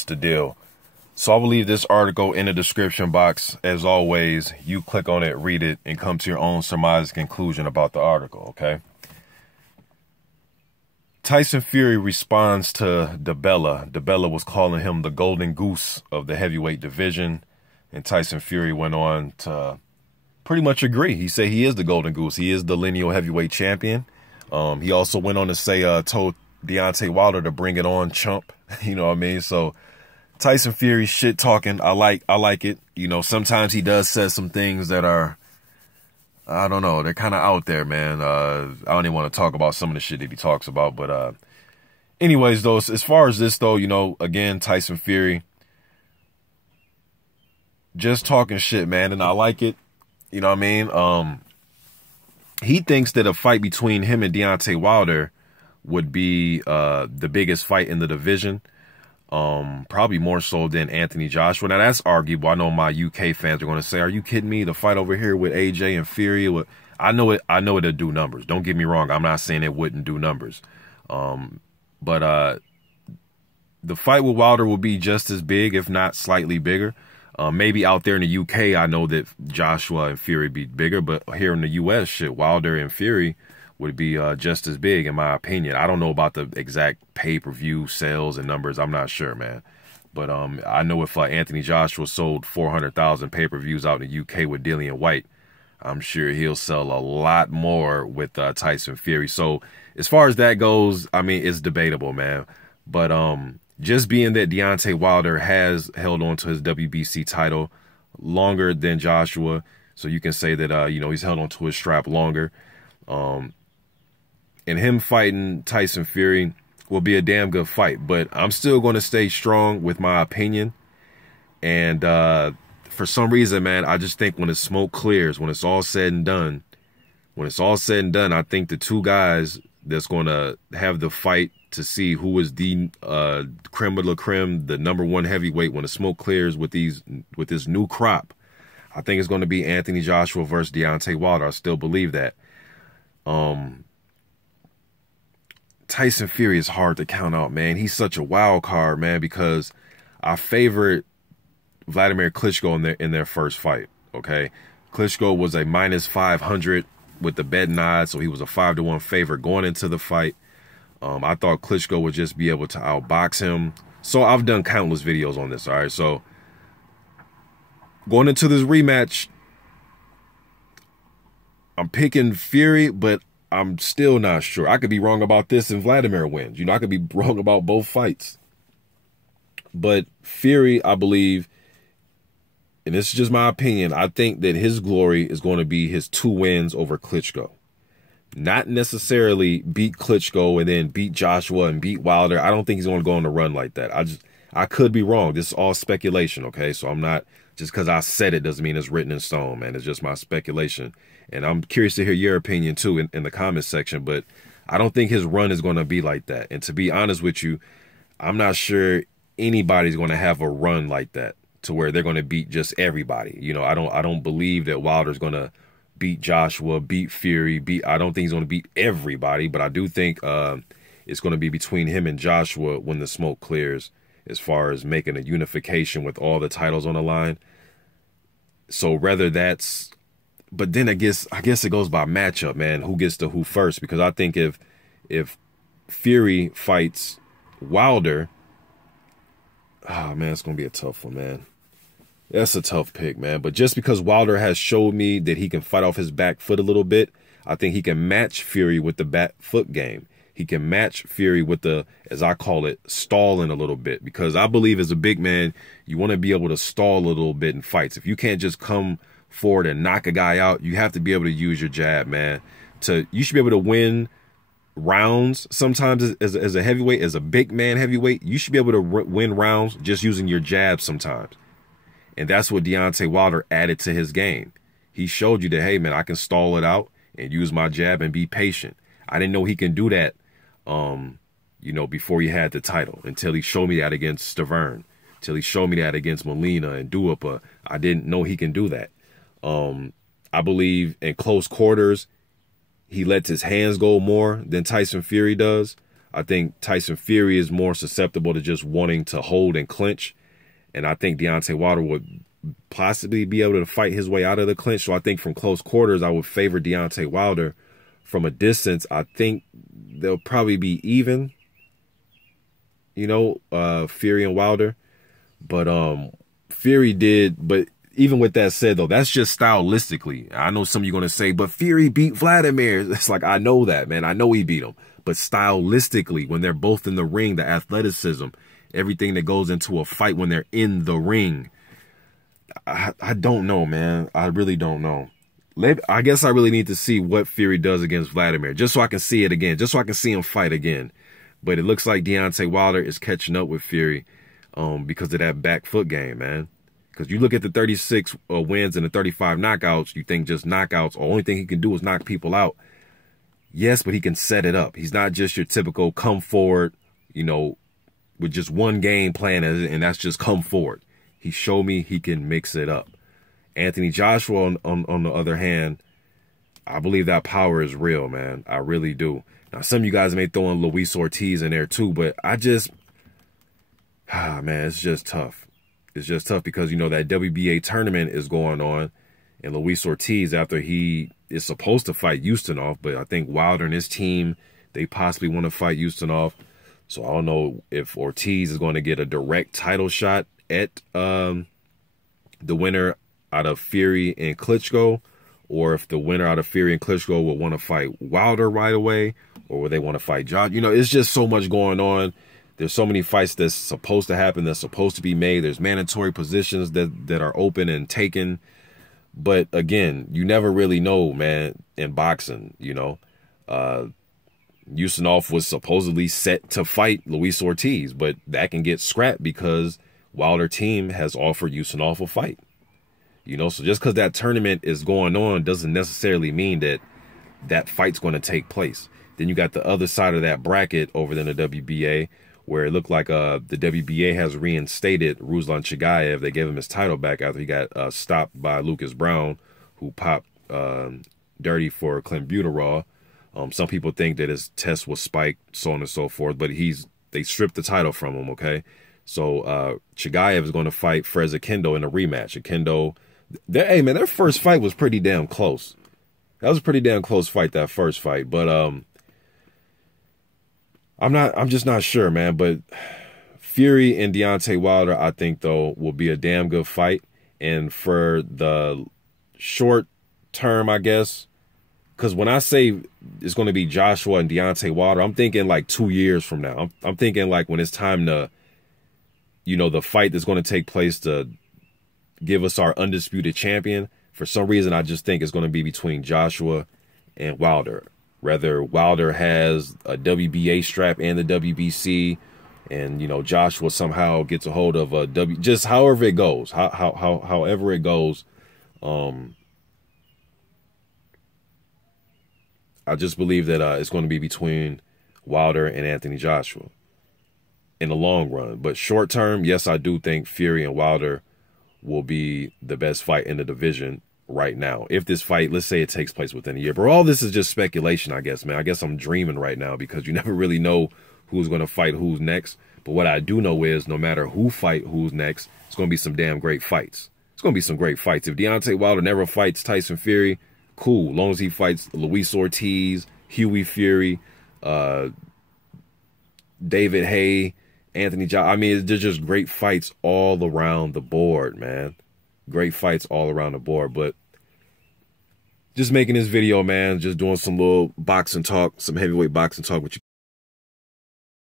what's the deal. So I will leave this article in the description box. As always, you click on it, read it, and come to your own surmise conclusion about the article, okay? Tyson Fury responds to DeBella. DeBella was calling him the golden goose of the heavyweight division. And Tyson Fury went on to pretty much agree. He said he is the golden goose. He is the lineal heavyweight champion. He also went on to say, told Deontay Wilder to bring it on, Chump. You know what I mean? So Tyson Fury shit talking. I like it. You know, sometimes he does say some things that are, I don't know, they're kind of out there, man. I don't even want to talk about some of the shit that he talks about. But anyways, though, as far as this, though, you know, again, Tyson Fury just talking shit, man. And I like it. You know what I mean? He thinks that a fight between him and Deontay Wilder would be the biggest fight in the division. Probably more so than Anthony Joshua. Now, that's arguable. I know my UK fans are going to say, are you kidding me? The fight over here with AJ and Fury, I know it'll do numbers. Don't get me wrong. I'm not saying it wouldn't do numbers. But the fight with Wilder will be just as big, if not slightly bigger. Maybe out there in the UK, I know that Joshua and Fury be bigger, but here in the US, shit, Wilder and Fury would be just as big, in my opinion. I don't know about the exact pay-per-view sales and numbers. I'm not sure, man. But I know if Anthony Joshua sold 400,000 pay-per-views out in the UK with Dillian White, I'm sure he'll sell a lot more with Tyson Fury. So as far as that goes, I mean, it's debatable, man. But just being that Deontay Wilder has held on to his WBC title longer than Joshua, so you can say that, you know, he's held on to his strap longer. And him fighting Tyson Fury will be a damn good fight. But I'm still going to stay strong with my opinion. And for some reason, man, I just think when the smoke clears, when it's all said and done, I think the two guys that's going to have the fight to see who is the creme de la creme, the #1 heavyweight, when the smoke clears with this new crop, I think it's going to be Anthony Joshua versus Deontay Wilder. I still believe that. Tyson Fury is hard to count out, man. He's such a wild card, man, because I favored Wladimir Klitschko in their first fight, okay? Klitschko was a -500 with the betting odds, so he was a 5-1 favorite going into the fight. I thought Klitschko would just be able to outbox him. So I've done countless videos on this, all right? So going into this rematch, I'm picking Fury, but I'm still not sure. I could be wrong about this and Wladimir wins. You know, I could be wrong about both fights. But Fury, I believe, and this is just my opinion, I think that his glory is going to be his 2 wins over Klitschko. Not necessarily beat Klitschko and then beat Joshua and beat Wilder. I don't think he's going to go on a run like that. I could be wrong. This is all speculation, okay? So I'm not, just because I said it doesn't mean it's written in stone, man. It's just my speculation. And I'm curious to hear your opinion, too, in the comments section. But I don't think his run is going to be like that. And to be honest with you, I'm not sure anybody's going to have a run like that to where they're going to beat just everybody. You know, I don't believe that Wilder's going to beat Joshua, beat Fury, I don't think he's going to beat everybody. But I do think it's going to be between him and Joshua when the smoke clears, as far as making a unification with all the titles on the line. So whether that's, but then I guess it goes by matchup, man. Who gets to who first? Because I think if Fury fights Wilder, oh man, it's gonna be a tough one, man. That's a tough pick, man. But just because Wilder has showed me that he can fight off his back foot a little bit, I think he can match Fury with the back foot game. He can match Fury with the, as I call it, stalling a little bit. Because I believe as a big man, you want to be able to stall a little bit in fights. If you can't just come forward and knock a guy out, you have to be able to use your jab, man. You should be able to win rounds sometimes as a heavyweight, as a big man heavyweight. You should be able to win rounds just using your jab sometimes. And that's what Deontay Wilder added to his game. He showed you that, hey, man, I can stall it out and use my jab and be patient. I didn't know he can do that, you know, before he had the title, until he showed me that against Stavern, until he showed me that against Molina and Duhaupas. I didn't know he can do that. I believe in close quarters, he lets his hands go more than Tyson Fury does. I think Tyson Fury is more susceptible to just wanting to hold and clinch. And I think Deontay Wilder would possibly be able to fight his way out of the clinch. So I think from close quarters, I would favor Deontay Wilder. From a distance, I think they'll probably be even, you know, Fury and Wilder. But Fury did, but even with that said, though, that's just stylistically. I know some of you are going to say, but Fury beat Wladimir. It's like, I know that, man. I know he beat him. But stylistically, when they're both in the ring, the athleticism, everything that goes into a fight when they're in the ring, I don't know, man. I really don't know. I guess I really need to see what Fury does against Wladimir, just so I can see it again, just so I can see him fight again. But it looks like Deontay Wilder is catching up with Fury because of that back foot game, man. Because you look at the 36 wins and the 35 knockouts, you think just knockouts, the only thing he can do is knock people out. Yes, but he can set it up. He's not just your typical come forward, you know, with just one game plan, and that's just come forward. He showed me he can mix it up. Anthony Joshua, on the other hand, I believe that power is real, man. I really do. Now, some of you guys may throw in Luis Ortiz in there too, but I just, man, it's just tough. It's just tough because, you know, that WBA tournament is going on, and Luis Ortiz, after he is supposed to fight Ustinov, but I think Wilder and his team, they possibly want to fight Ustinov. So I don't know if Ortiz is going to get a direct title shot at the winner out of Fury and Klitschko, or if the winner out of Fury and Klitschko will want to fight Wilder right away, or will they want to fight John? You know, it's just so much going on. There's so many fights that's supposed to happen, that's supposed to be made. There's mandatory positions that are open and taken. But again, you never really know, man, in boxing, you know. Ustinov was supposedly set to fight Luis Ortiz, but that can get scrapped because Wilder team has offered Ustinov a fight. You know, so just because that tournament is going on doesn't necessarily mean that that fight's going to take place. Then you got the other side of that bracket over in the WBA, where it looked like the WBA has reinstated Ruslan Chagayev. They gave him his title back after he got stopped by Lucas Brown, who popped dirty for clenbuterol. Some people think that his test was spiked, so on and so forth, but they stripped the title from him, okay? So Chagayev is going to fight Frez Akendo in a rematch. Akendo, hey, man, their first fight was pretty damn close. That was a pretty damn close fight, that first fight. But I'm just not sure, man. But Fury and Deontay Wilder, I think, though, will be a damn good fight. And for the short term, I guess, because when I say it's going to be Joshua and Deontay Wilder, I'm thinking like 2 years from now. I'm thinking like when it's time to, you know, the fight that's going to take place to give us our undisputed champion. For some reason, I just think it's going to be between Joshua and Wilder. Whether Wilder has a WBA strap and the WBC, and, you know, Joshua somehow gets a hold of a just however it goes, however it goes. I just believe that it's going to be between Wilder and Anthony Joshua in the long run. But short term, yes, I do think Fury and Wilder will be the best fight in the division right now. If this fight, let's say it takes place within a year. But all this is just speculation, I guess, man. I guess I'm dreaming right now because you never really know who's going to fight who's next. But what I do know is no matter who fight who's next, it's going to be some damn great fights. It's going to be some great fights. If Deontay Wilder never fights Tyson Fury, cool. As long as he fights Luis Ortiz, Hughie Fury, David Haye, Anthony Joshua. I mean, they're just great fights all around the board, man. Great fights all around the board. But just making this video, man, just doing some little boxing talk, some heavyweight boxing talk with you